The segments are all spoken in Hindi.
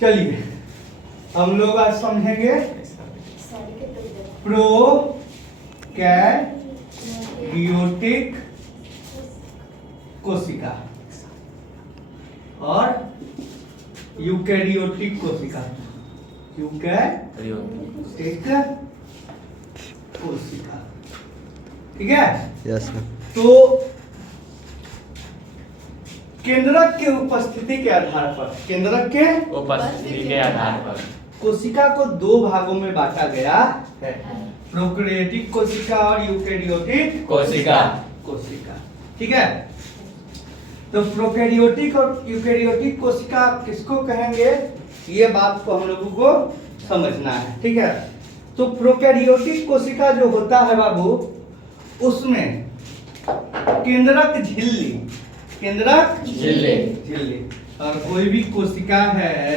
चलिए हम लोग आज समझेंगे प्रोकैरियोटिक कोशिका और यूकैरियोटिक कोशिका। यूकैरियोटिक कोशिका, ठीक है। Yes sir. तो केंद्रक के उपस्थिति के आधार पर कोशिका को दो भागों में बांटा गया है, प्रोकैरियोटिक कोशिका और यूकैरियोटिक कोशिका, ठीक है। तो प्रोकैरियोटिक और यूकैरियोटिक कोशिका किसको कहेंगे, ये बात को हम लोगों को समझना है, ठीक है। तो प्रोकैरियोटिक कोशिका जो होता है बाबू, उसमें केंद्रक झिल्ली और कोई भी कोशिका है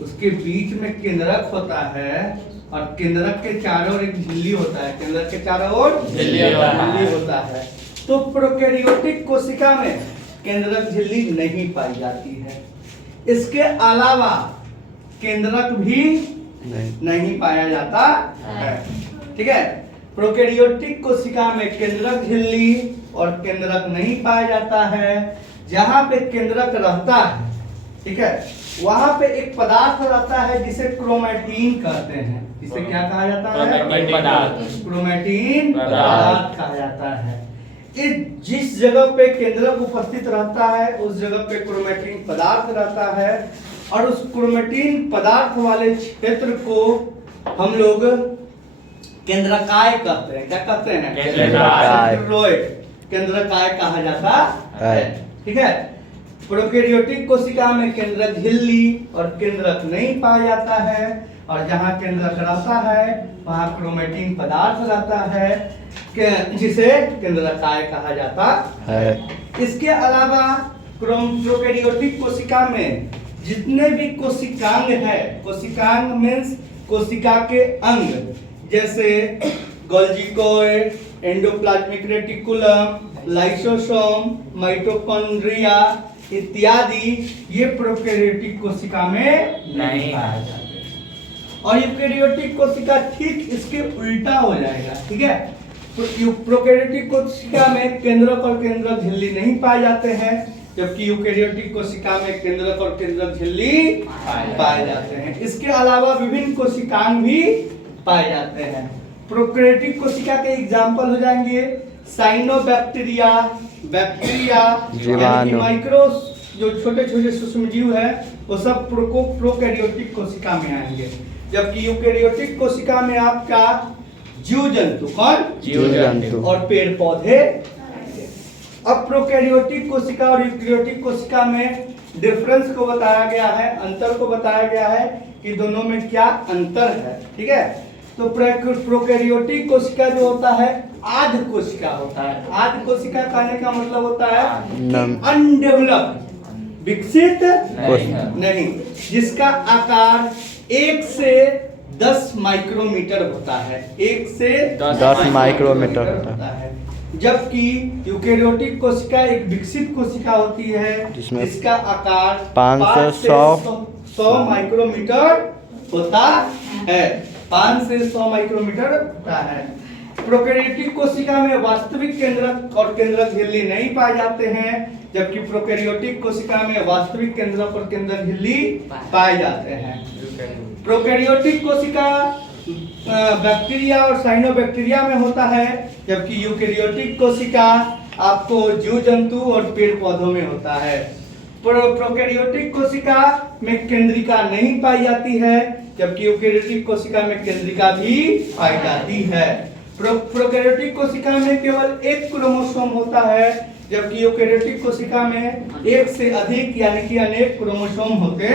उसके बीच में केंद्रक होता है और केंद्रक के चारों ओर एक झिल्ली होता है, केंद्रक के चारों ओर झिल्ली होता है। तो प्रोकैरियोटिक कोशिका में केंद्रक झिल्ली नहीं पाई जाती है। इसके अलावा केंद्रक भी नहीं पाया जाता है, ठीक है। प्रोकैरियोटिक कोशिका में केंद्रक झिल्ली और केंद्रक नहीं पाया जाता है। जहां पे केंद्रक रहता है, ठीक है, वहां पे एक पदार्थ रहता है जिसे क्रोमैटिन कहते हैं। इसे क्या कहा जाता है? क्रोमैटिन पदार्थ कहा जाता है। जिस जगह पे केंद्रक उपस्थित रहता है उस जगह पे क्रोमैटिन पदार्थ रहता है और उस क्रोमैटिन पदार्थ वाले क्षेत्र को हम लोग केंद्रकाय कहते हैं। क्या कहते हैं? केंद्रकाय कहा जाता है, ठीक है। प्रोकैरियोटिक कोशिका में केंद्रक झिल्ली और केंद्रक नहीं पाया जाता है और जहां केंद्रक रहता है वहां क्रोमैटिन पदार्थ रहता है जिसे केंद्रकाय कहा जाता है। इसके अलावा प्रोकैरियोटिक कोशिका में जितने भी कोशिकांग है, कोशिकांग मींस कोशिका के अंग, जैसे गोल्गी कोशिका, एंडोप्लाज्मिक रेटिकुलम, लाइसोसोम, माइटोकॉन्ड्रिया इत्यादि, ये प्रोकैरियोटिक कोशिका में नहीं पाए जाते। और यूकैरियोटिक कोशिका ठीक इसके उल्टा हो जाएगा, ठीक है। प्रोकैरियोटिक कोशिका में केंद्रक और केंद्रक झिल्ली नहीं पाए जाते हैं, जबकि यूकैरियोटिक कोशिका में केंद्रक और केंद्रक झिल्ली पाए जाते हैं। इसके अलावा विभिन्न कोशिकांग भी पाए जाते हैं। प्रोकैरियोटिक कोशिका के एग्जाम्पल हो जाएंगे साइनोबैक्टीरिया, बैक्टीरिया, माइक्रो जो छोटे छोटे सूक्ष्म जीव है वो सब प्रोकैरियोटिक कोशिका में आएंगे। जबकि यूकैरियोटिक कोशिका में आपका जीव जंतु, कौन? जीव जंतु और पेड़ पौधे। अब प्रोकैरियोटिक कोशिका और यूकैरियोटिक कोशिका में डिफरेंस को बताया गया है, अंतर को बताया गया है कि दोनों में क्या अंतर है, ठीक है। तो प्रोकैरियोटिक कोशिका जो होता है आध कोशिका होता है। आध कोशिका कहने का मतलब होता है अनडेवलप्ड, विकसित नहीं, जिसका आकार 1 से 10 माइक्रोमीटर होता है, 1 से 10 माइक्रोमीटर होता है। जबकि यूकैरियोटिक कोशिका एक विकसित कोशिका होती है जिसका आकार 500 से 100 माइक्रोमीटर होता है, 5 से 100 माइक्रोमीटर होता है। प्रोकैरियोटिक कोशिका में वास्तविक केंद्रक और केंद्रक झिल्ली नहीं पाए जाते हैं, जबकि प्रोकैरियोटिक कोशिका में वास्तविक केंद्रक और केंद्रक झिल्ली पाए जाते हैं। प्रोकैरियोटिक कोशिका बैक्टीरिया और साइनोबैक्टीरिया में होता है, जबकि यूकैरियोटिक कोशिका आपको जीव जंतु और पेड़ पौधों में होता है। प्रोकैरियोटिक कोशिका में केंद्रिका नहीं पाई जाती है, जबकि यूकैरियोटिक कोशिका में केंद्रिका भी पाई जाती है। प्रोकैरियोटिक कोशिका में केवल एक क्रोमोसोम होता है, जबकि यूकैरियोटिक कोशिका में एक से अधिक यानी कि अनेक क्रोमोसोम होते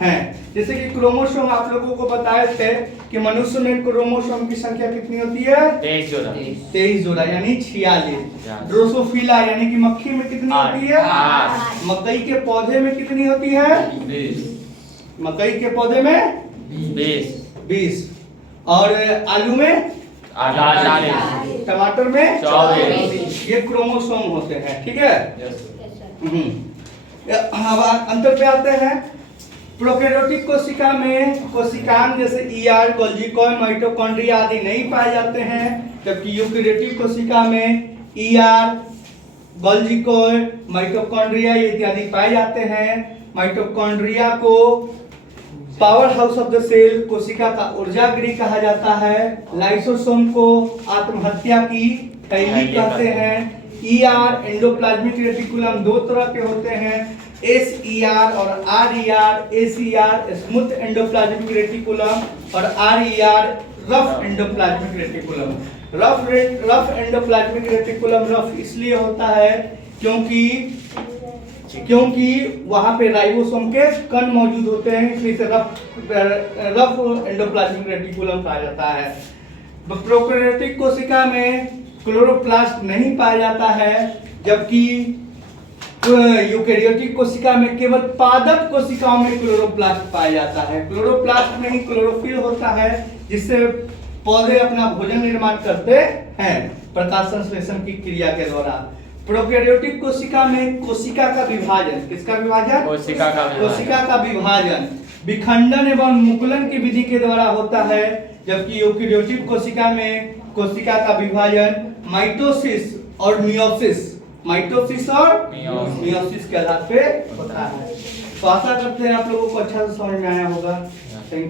हैं। जैसे कि क्रोमोसोम आप लोगों को बताए थे कि मनुष्य में क्रोमोसोम की संख्या कितनी होती है? 23 जोड़ा यानी 46। ड्रोसोफिला यानी कि मक्खी में कितनी होती है? 8। मकई के पौधे में कितनी होती है? 20। मकई के पौधे में 20। और आलू में 40। टमाटर में 24। ये क्रोमोसोम होते हैं, ठीक है। अब अंतर पे आते हैं। प्रोकैरियोटिक कोशिका में कोशिकांग जैसे ईआर, गोल्गी कॉइल, माइटोकॉन्ड्रिया आदि नहीं पाए जाते हैं, जबकि यूकैरियोटिक कोशिका में ईआर, गोल्गी कॉइल, माइटोकॉन्ड्रिया इत्यादि पाए जाते हैं। माइटोकॉन्ड्रिया को power house of the cell, कोशिका का ऊर्जा गृह कहा जाता है। लाइसोसोम को आत्महत्या की थैली कहते हैं। ईआर, एंडोप्लाज्मिक रेटिकुलम, दो तरह के होते हैं, एसईआर और RER. SER smooth endoplasmic reticulum और RER rough endoplasmic reticulum. Rough endoplasmic reticulum rough इसलिए होता है क्योंकि वहां पे राइबोसोम के कण मौजूद होते हैं, इसलिए इसे रफ एंडोप्लाज्मिक रेटिकुलम कहा जाता है। प्रोकैरियोटिक कोशिका में क्लोरोप्लास्ट नहीं पाया जाता है, जबकि यूकैरियोटिक कोशिका में केवल पादप कोशिकाओं में क्लोरोप्लास्ट पाया जाता है। क्लोरोप्लास्ट में ही क्लोरोफिल होता है, जिससे पौधे अपना भोजन निर्माण करते हैं प्रकाश संश्लेषण की क्रिया के द्वारा। प्रोकैरियोटिक कोशिका में कोशिका का विभाजन, किसका विभाजन? कोशिका का विभाजन विखंडन एवं मुकुलन की विधि के द्वारा होता है, जबकि यूकैरियोटिक कोशिका में कोशिका का विभाजन माइटोसिस और मियोसिस के आधार पे होता है। तो आशा करते हैं आप लोगों को अच्छा से समझ में आया होगा।